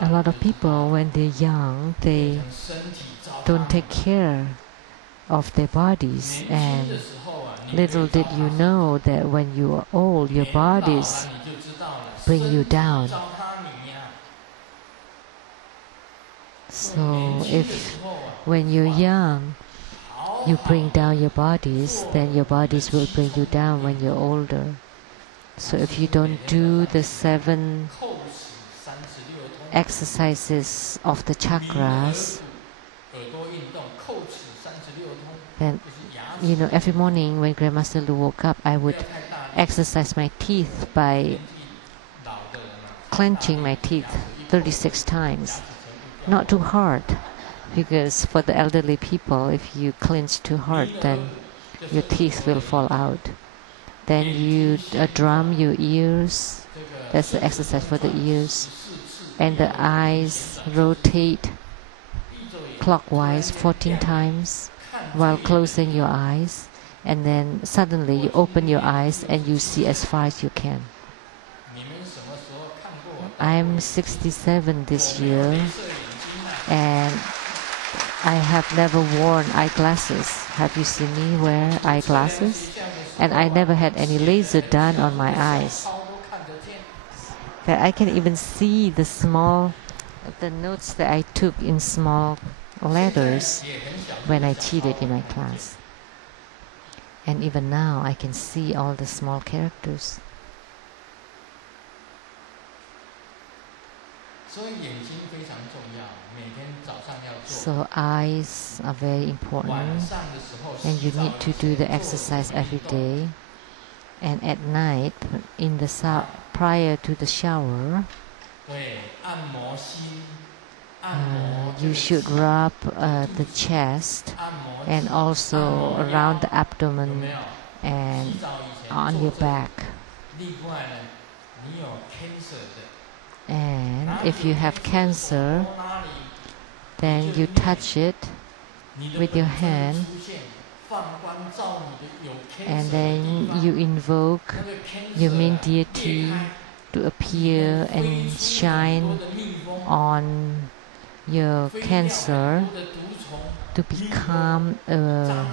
A lot of people, when they're young, they don't take care of their bodies, and little did you know that when you are old, your bodies bring you down. So if when you're young, you bring down your bodies, then your bodies will bring you down when you're older. So if you don't do the 7 exercises of the chakras, then, you know, every morning when Grandmaster Lu woke up, I would exercise my teeth by clenching my teeth 36 times. Not too hard, because for the elderly people, if you clench too hard, then your teeth will fall out. Then you drum your ears. That's the exercise for the ears. And the eyes rotate clockwise 14 times while closing your eyes. And then suddenly you open your eyes and you see as far as you can. I'm 67 this year, and I have never worn eyeglasses. Have you seen me wear eyeglasses? And I never had any laser done on my eyes. That I can even see the notes that I took in small letters when I cheated in my class. And even now I can see all the small characters. So eyes are very important, and you need to do the exercise every day. And at night, prior to the shower, you should rub the chest and also around the abdomen and on your back. And if you have cancer, then you touch it with your hand, and then you invoke your main deity to appear and shine on your cancer to become a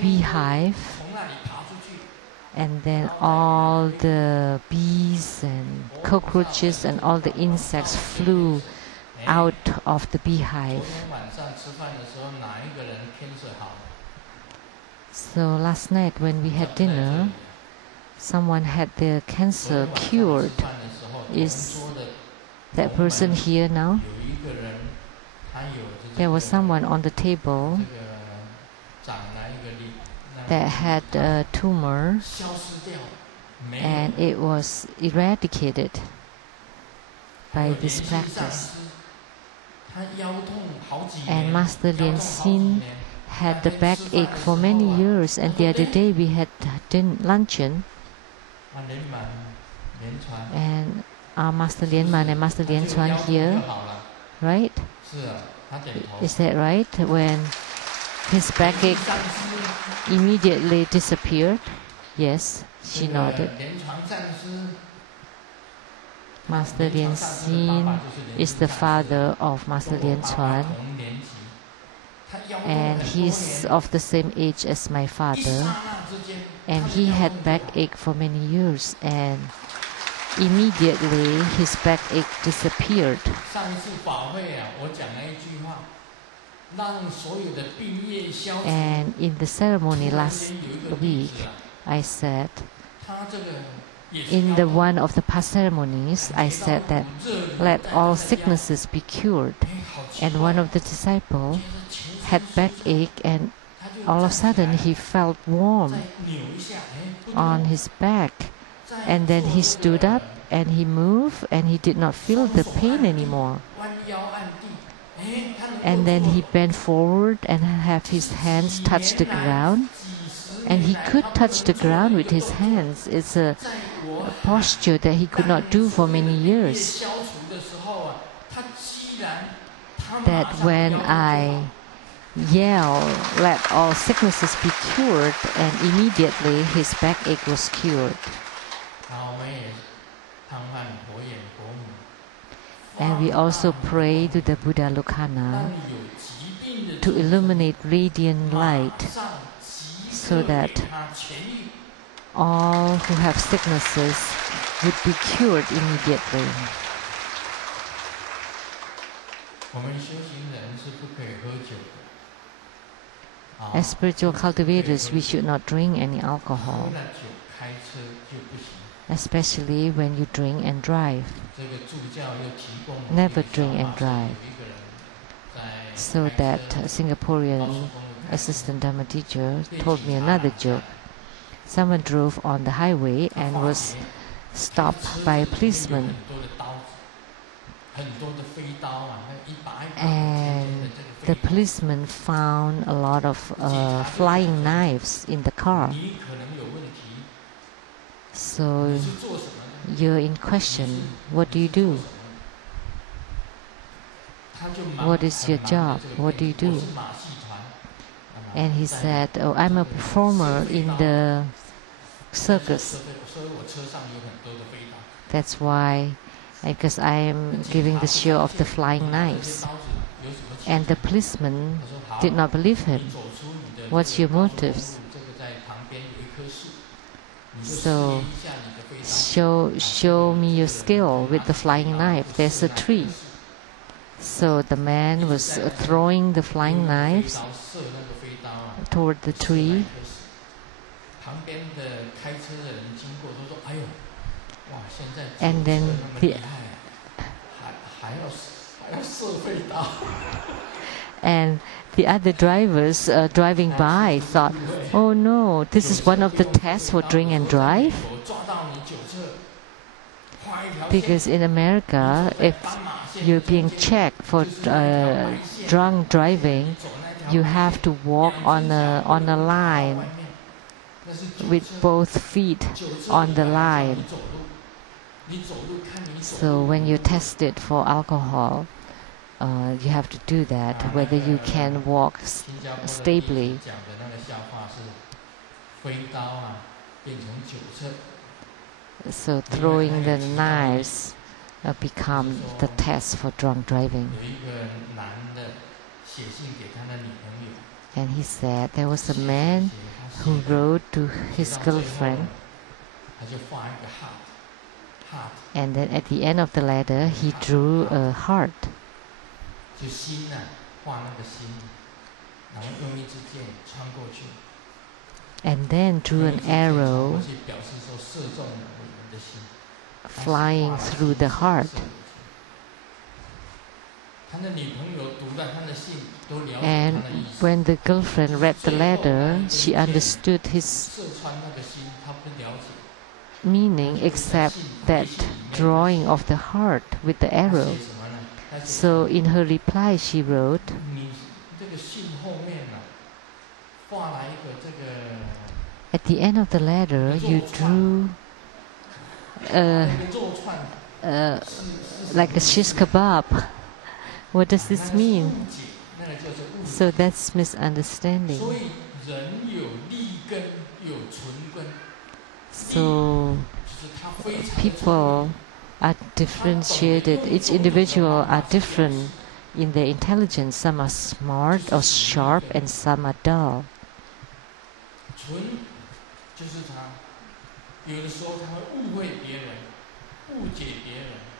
beehive, and then all the bees and cockroaches and all the insects flew out of the beehive. So last night when we had dinner, someone had their cancer cured. Is that person here now? There was someone on the table that had a tumor, and it was eradicated by this practice. And Master Lian had the backache for many years, and the other day we had luncheon, and our Master Lian and Master Lian here, right? Is that right? When his backache immediately disappeared? Yes, she nodded. Master Lian is the father of Master Lian Chuan, and he's of the same age as my father, and he had backache for many years, and immediately his backache disappeared. And in the ceremony last week, I said, in one of the past ceremonies, I said that let all sicknesses be cured. And one of the disciples had backache, and all of a sudden he felt warm on his back. And then he stood up and he moved, and he did not feel the pain anymore. And then he bent forward and have his hands touch the ground. And he could touch the ground with his hands. It's a posture that he could not do for many years. That when I yelled, "Let all sicknesses be cured," and immediately his backache was cured. And we also pray to the Buddha Lokana to illuminate radiant light so that all who have sicknesses would be cured immediately. As spiritual cultivators, we should not drink any alcohol, especially when you drink and drive. Never drink and drive. So that Singaporean assistant Dharma teacher told me another joke. Someone drove on the highway and was stopped by a policeman. And the policeman found a lot of flying knives in the car. So you're in question. What do you do? What is your job? What do you do? And he said, "Oh, I'm a performer in the circus. That's why, because I am giving the show of the flying knives." And the policeman did not believe him. "What's your motives?" So, show me your skill with the flying knife. There's a tree. So the man was throwing the flying knives toward the tree. And then the other drivers driving by thought, "Oh no, this is one of the tests for drink and drive." Because in America, if you're being checked for drunk driving, you have to walk on a line with both feet on the line. So when you're tested for alcohol, you have to do that, whether you can walk stably. So throwing the knives become the test for drunk driving. And he said there was a man who wrote to his girlfriend, and then at the end of the letter he drew a heart. And then drew an arrow flying through the heart. And when the girlfriend read the letter, she understood his meaning except that drawing of the heart with the arrow. So in her reply she wrote, at the end of the letter you drew like a shish kebab. What does this mean? So that's misunderstanding. So people are differentiated. Each individual are different in their intelligence. Some are smart or sharp and some are dull.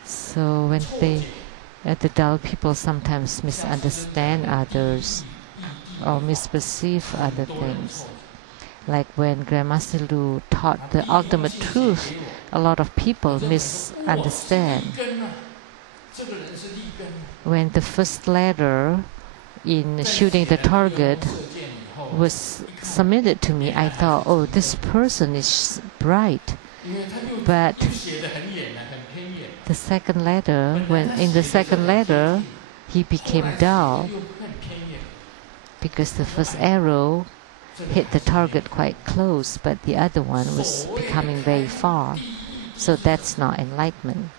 So when the dull people sometimes misunderstand others or misperceive other things. Like when Grandmaster Lu taught the ultimate truth, a lot of people misunderstand. When the first letter in shooting the target was submitted to me, I thought, oh, this person is bright. But the second letter, in the second letter, he became dull because the first arrow hit the target quite close, but the other one was becoming very far. So that's not enlightenment.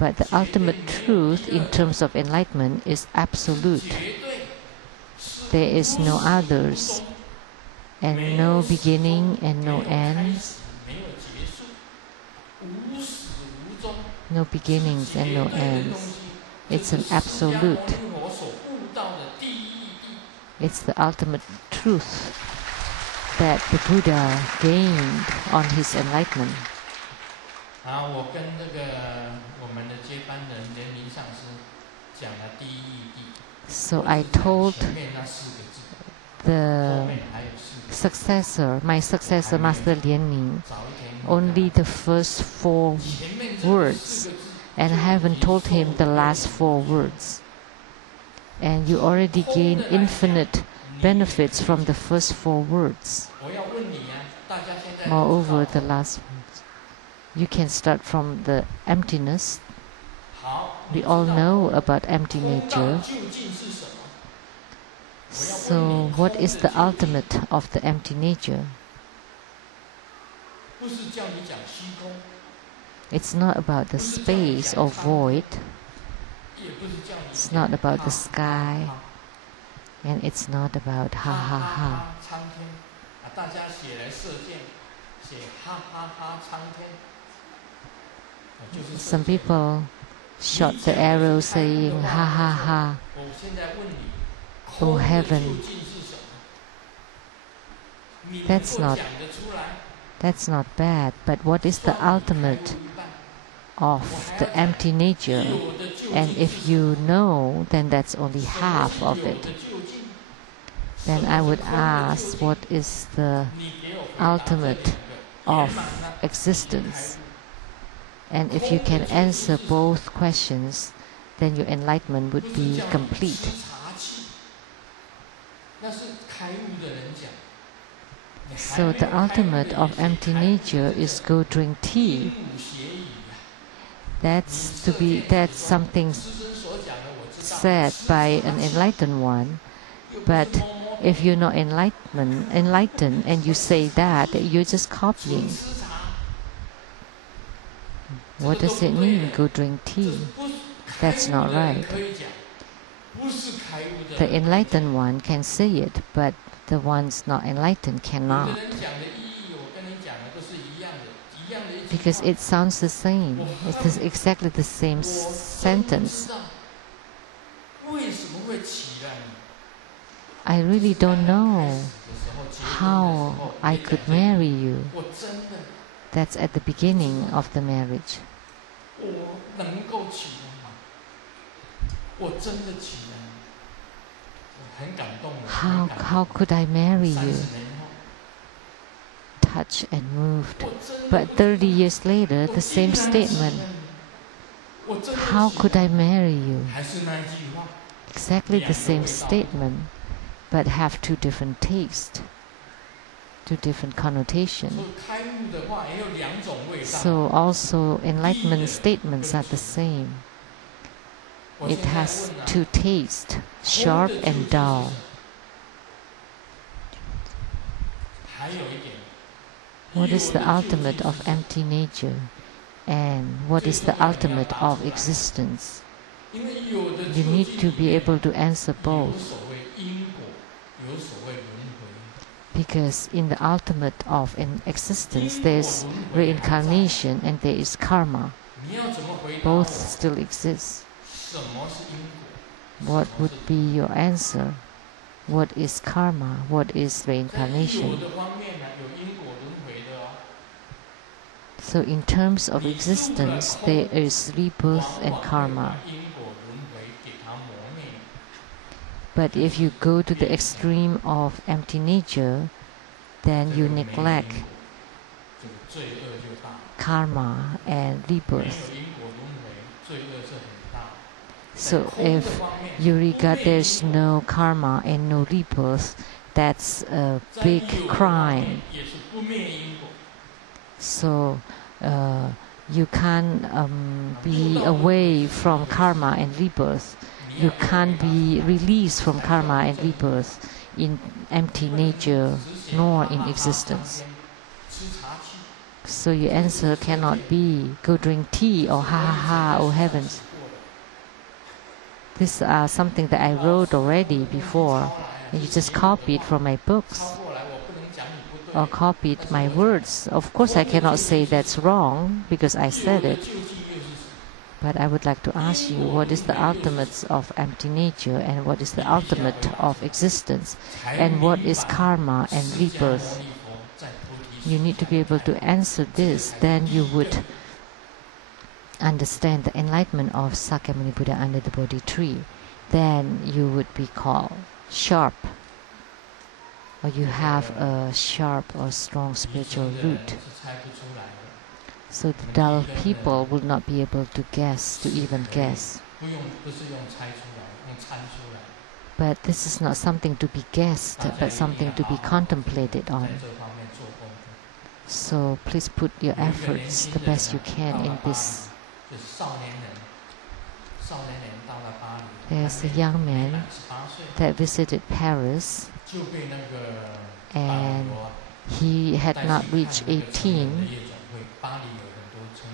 But the ultimate truth in terms of enlightenment is absolute. There is no others, and no beginning and no end. No beginnings and no ends. It's an absolute. It's the ultimate truth that the Buddha gained on his enlightenment. So I told the successor, my successor, Master Lian, only the first 4 words, and I haven't told him the last 4 words. And you already gain infinite benefits from the first 4 words. Moreover, the last words. You can start from the emptiness. We all know about empty nature. So, what is the ultimate of the empty nature? It's not about the space or void. It's not about the sky. And it's not about ha ha ha. Some people shot the arrow saying ha ha ha. Oh heaven. That's not bad, but what is the ultimate of the empty nature? And if you know, then that's only half of it. Then I would ask, what is the ultimate of existence? And if you can answer both questions, then your enlightenment would be complete. So the ultimate of empty nature is go drink tea. That's something said by an enlightened one. But if you're not enlightened and you say that, you're just copying. What does it mean, go drink tea? That's not right. The enlightened one can say it, but the ones not enlightened cannot. Because it sounds the same. It is exactly the same sentence. I really don't know how I could marry you. That's at the beginning of the marriage. How could I marry you? Touched and moved. But 30 years later, the same statement. How could I marry you? Exactly the same statement, but have 2 different tastes, 2 different connotations. So also enlightenment statements are the same. It has 2 tastes, sharp and dull. What is the ultimate of empty nature? And what is the ultimate of existence? You need to be able to answer both. Because in the ultimate of existence, there is reincarnation and there is karma. Both still exist. What would be your answer? What is karma? What is reincarnation? So in terms of existence, there is rebirth and karma. But if you go to the extreme of empty nature, then you neglect karma and rebirth. So if you regard there's no karma and no rebirth, that's a big crime. So you can't be away from karma and rebirth. You can't be released from karma and rebirth in empty nature nor in existence. So your answer cannot be, go drink tea, or ha ha ha, oh heavens. These are something that I wrote already before, and you just copied from my books, or copied my words. Of course I cannot say that's wrong, because I said it. But I would like to ask you, what is the ultimate of empty nature, and what is the ultimate of existence, and what is karma and rebirth? You need to be able to answer this, then you would understand the enlightenment of Sakyamuni Buddha under the Bodhi tree. Then you would be called sharp, or you have a sharp or strong spiritual root. So the dull people will not be able to guess, to even guess. But this is not something to be guessed, but something to be contemplated on. So please put your efforts the best you can in this. There's a young man that visited Paris, and he had not reached 18,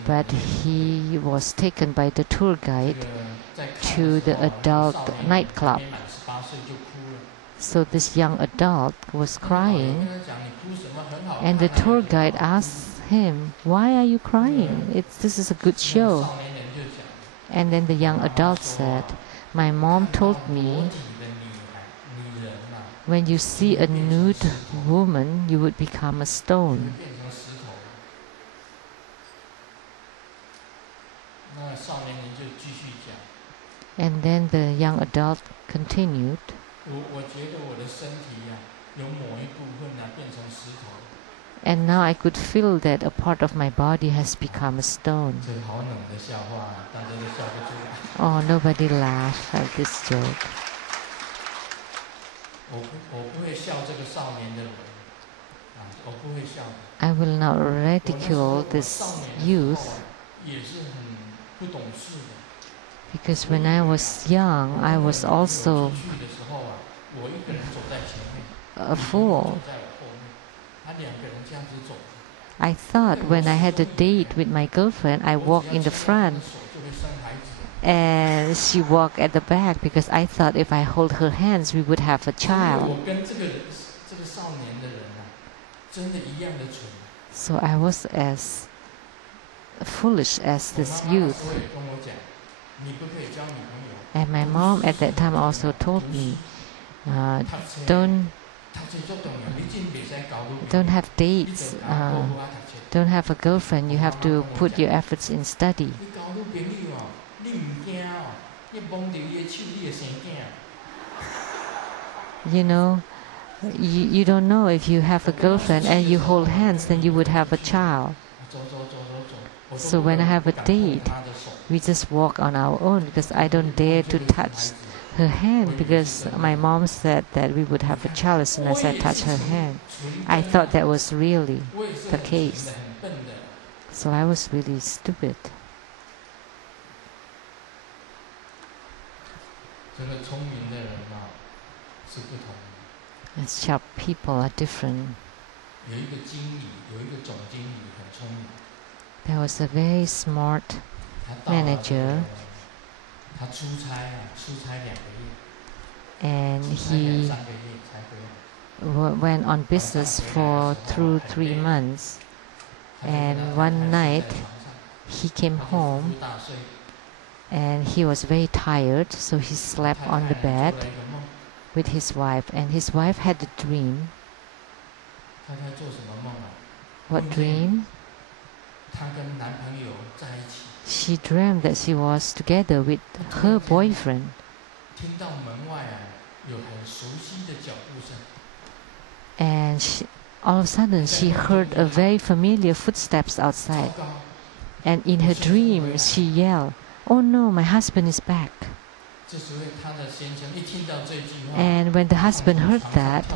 but he was taken by the tour guide to the adult nightclub. So this young adult was crying, and the tour guide asked him, "Why are you crying? This is a good show." And then the young adult said, "My mom told me, when you see a nude woman, you would become a stone." And then the young adult continued, "And now I could feel that a part of my body has become a stone." Oh, nobody laughed at this joke. I will not ridicule this youth, because when I was young, I was also a fool. I thought when I had a date with my girlfriend, I walked in the front and she walked at the back, because I thought if I hold her hands, we would have a child. So I was as foolish as this youth. And my mom at that time also told me, don't have dates, don't have a girlfriend, you have to put your efforts in study. You know, you don't know, if you have a girlfriend and you hold hands, then you would have a child. So when I have a date, we just walk on our own, because I don't dare to touch her hand, because my mom said that we would have a child as soon as I touch her hand. I thought that was really the case. So I was really stupid. As sharp people are different. There was a very smart manager, and he went on business through 3 months. And one night he came home and he was very tired, so he slept on the bed with his wife, and his wife had a dream. What dream? She dreamt that she was together with her boyfriend. And all of a sudden she heard a very familiar footsteps outside. And in her dream she yelled, "Oh no, my husband is back." And when the husband heard that,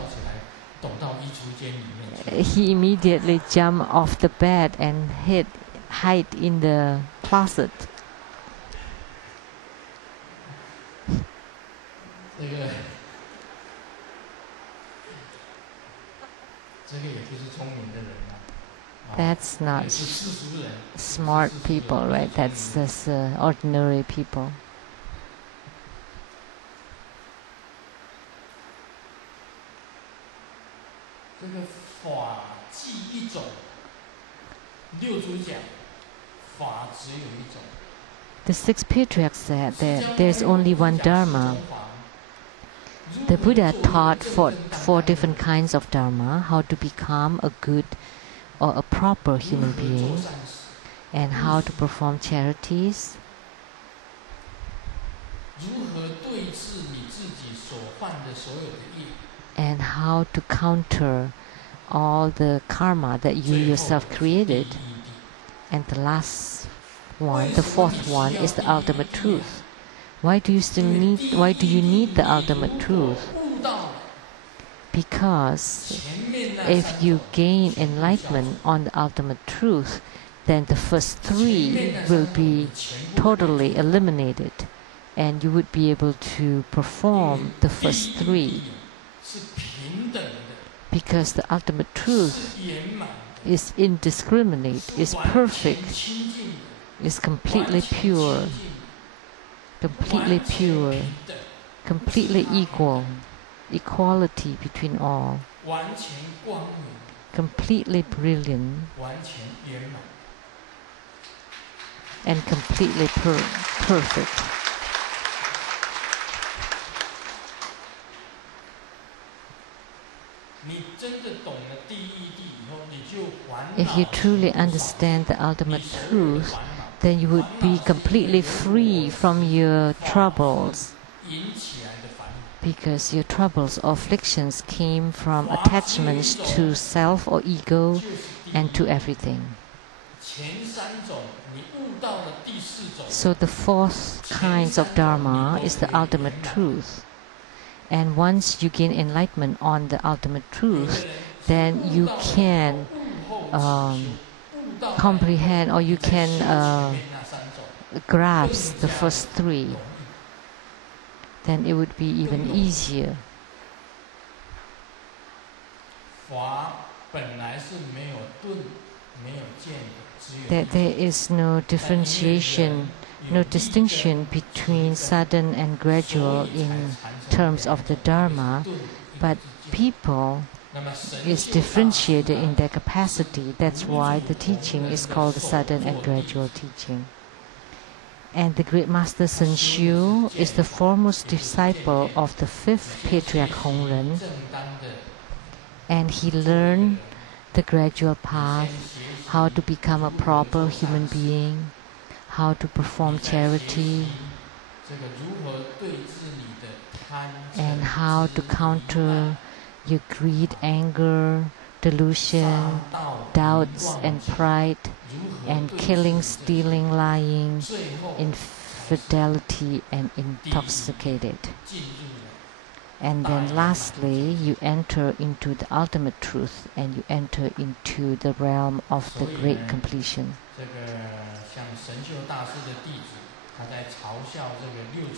he immediately jumped off the bed and hid in the closet. That's not smart people, right? That's just ordinary people. 这个法即一种，六祖讲，法只有一种。The six patriarchs said that there's only one Dharma. The Buddha taught four different kinds of Dharma, how to become a good or a proper human being, and how to perform charities, 如何对治你自己所犯的所有的业， and how to counter all the karma that you yourself created. And the last one, the fourth one, is the ultimate truth. Why do you need the ultimate truth? Because if you gain enlightenment on the ultimate truth, then the first three will be totally eliminated, and you would be able to perform the first three. Because the ultimate truth is indiscriminate, is perfect, is completely pure, completely equal, equality between all, completely brilliant, and completely perfect. If you truly understand the ultimate truth, then you would be completely free from your troubles, because your troubles or afflictions came from attachments to self or ego and to everything. So the fourth kinds of Dharma is the ultimate truth. And once you gain enlightenment on the ultimate truth, then you can comprehend, or you can grasp the first three. Then it would be even easier. That there is no differentiation, no distinction between sudden and gradual in terms of the Dharma, but people is differentiated in their capacity. That's why the teaching is called the sudden and gradual teaching. And the great master Sun Xiu is the foremost disciple of the fifth patriarch Hongren, and he learned the gradual path, how to become a proper human being, how to perform charity, and how to counter your greed, anger, delusion, doubts and pride, and killing, stealing, lying, infidelity and intoxicated. And then lastly, you enter into the ultimate truth, and you enter into the realm of the great completion.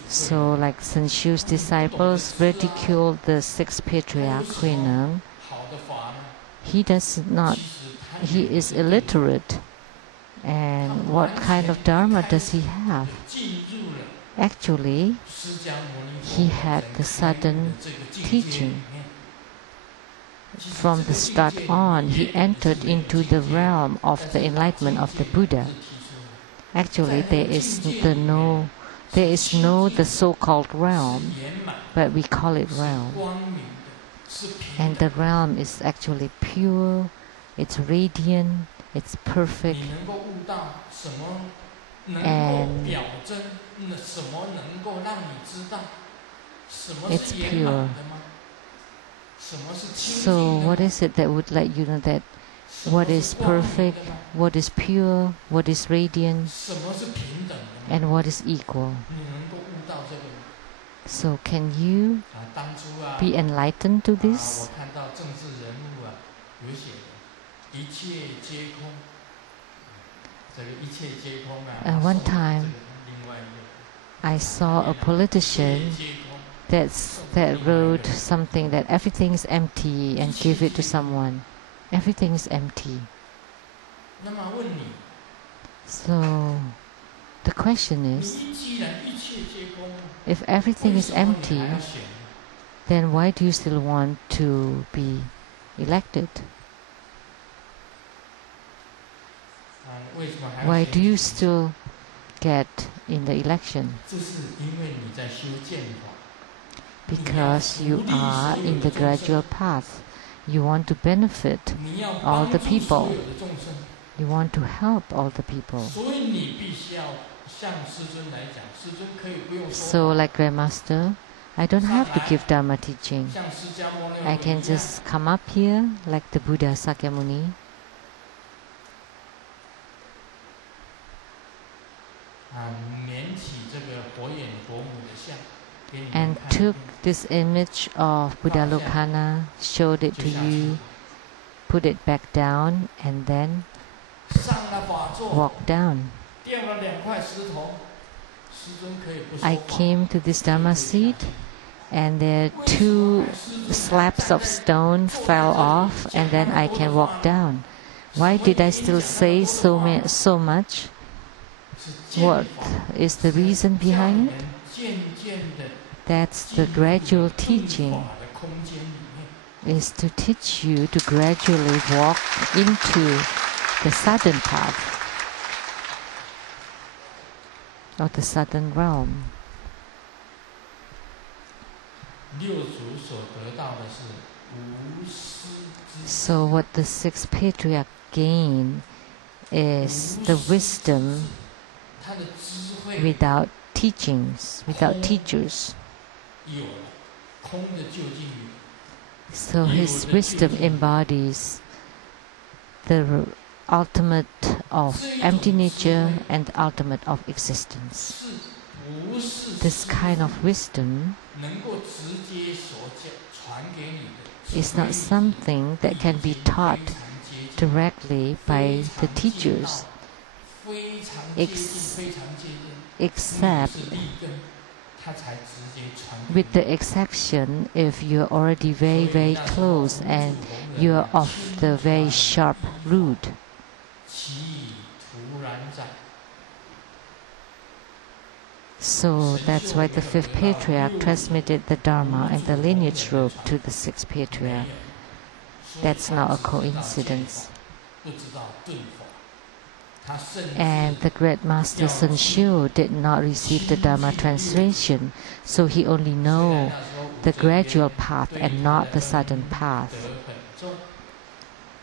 So like Sun Xiu's disciples ridiculed the sixth patriarch Huineng, he is illiterate. And what kind of Dharma does he have? Actually, he had the sudden teaching. From the start on, he entered into the realm of the enlightenment of the Buddha. Actually, there is no the so-called realm, but we call it realm. And the realm is actually pure, it's radiant, it's perfect, and it's pure. So what is it that would let you know that what is perfect, what is pure, what is radiant, and what is equal? So can you be enlightened to this? One time, I saw a politician that wrote something that everything is empty and give it to someone. Everything is empty. 那么问你， So the question 你 is, 既然一切皆空， if everything 为 is 什么你 empty, 还要选？ then why do you still want to be elected? 为什么还要 Why 选 do you 举？ still get in the election? 这是因为你在修剑法。 Because you are in the gradual path. You want to benefit 你要 all 帮 the 助所 people. 有的众生， You want to help all the people. 所以你必须要向师尊来讲，师尊可以不用说 So 法， like Grandmaster, I don't have to give Dharma teaching. 像释迦牟尼 I 佛 can 一样， just come up here like the Buddha Sakyamuni 捻起这个佛眼佛母的像，给你们 and 看。 took this image of Buddha Lokana, showed it to you, put it back down, and then 上了法座， walk down. 垫了2块石头，师尊可以不说 I 话。 came to this Dharma seat, and there 2 slabs of stone fell off, and then I can walk down. Why did I still say so much? 是剑 What 法 is the reason 叫你 behind 们 it? 渐渐的 That's the gradual 进入 teaching, 法的空间里面。 is to teach you to gradually walk into the southern path, or the southern realm. 六祖所得到的是无师之 So what the 6th Patriarch gained is the wisdom 他的智慧 without teachings, without teachers. 有了，空的究竟有。 So his wisdom embodies the ultimate of empty nature and the ultimate of existence. 是不是 This kind of wisdom 能够直接所传给你的？ is not something that can be taught directly by the teachers, 非常接近，非常接近。 except 是立根，他才直接传给 with 你。 the exception if you're already very, very close and you're of the very sharp root. 其以突然在， So that's why the 5th Patriarch transmitted the Dharma and the lineage rope to the 6th Patriarch. That's not a coincidence. 不知道顿法，他甚至 And the great master Sun Xiu did not receive the Dharma translation, so he only know the gradual path and not the sudden path. 得很重，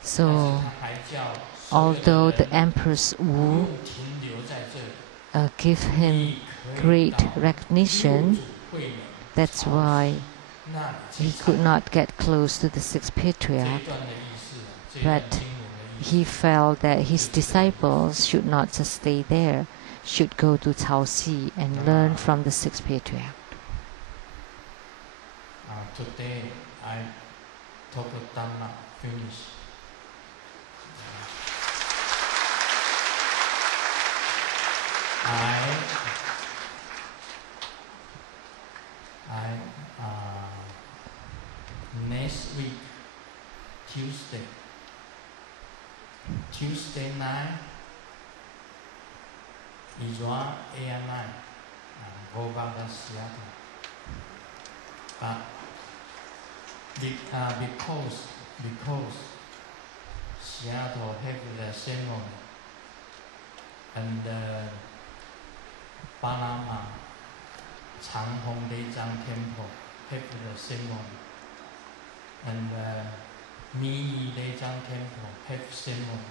So 他还叫所有的 although the 人 Empress 不 Wu 用停留在这里， give him 你可以 great 到 recognition, 六祖慧能 that's why 那里 he 去 could not get close to the 6th 这一 Patriarch. 段的意思，这一段 But 经文的意思。 he felt that his disciples should not just stay there, should go to Caoxi and learn from the 6th Patriarch. Today I talk Dharma finish. Next week Tuesday night, Israel Airline, go back to Seattle. But because Seattle have the ceremony and Panama Tsang Temple have the ceremony and Mi Lejang Temple have ceremony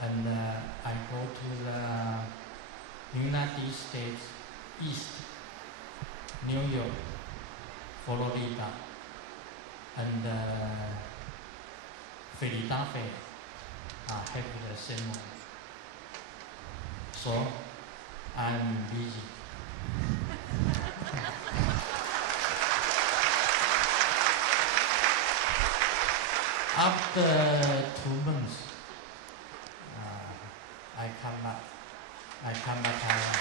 and I go to the United States East, New York, Florida, and Philadelphia have the ceremony. So I'm busy. After 2 months, I come back Taiwan.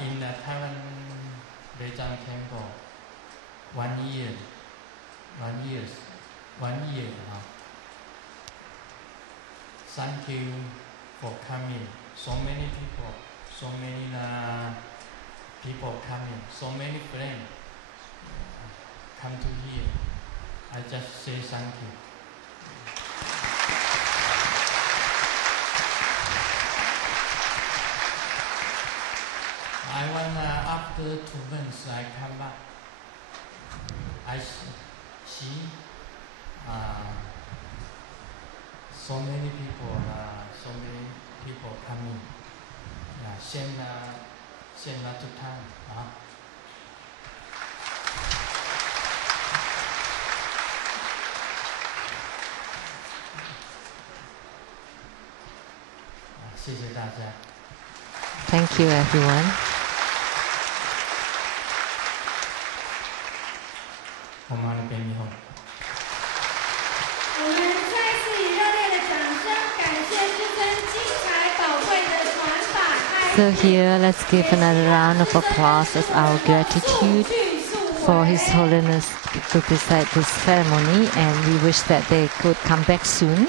In Taiwan Vajrayana Temple 1 year. Thank you for coming. So many people coming. So many friends come to here. I just say thank you. I want after 2 months I come back. I see so many people coming. 先ทุกท่าน谢谢大家。Thank you, everyone. 我们给你好。我们再次以热烈的掌声，感谢师尊精彩宝贵的传法开示。 So here, let's give another round of applause as our gratitude for His Holiness to preside this ceremony, and we wish that they could come back soon.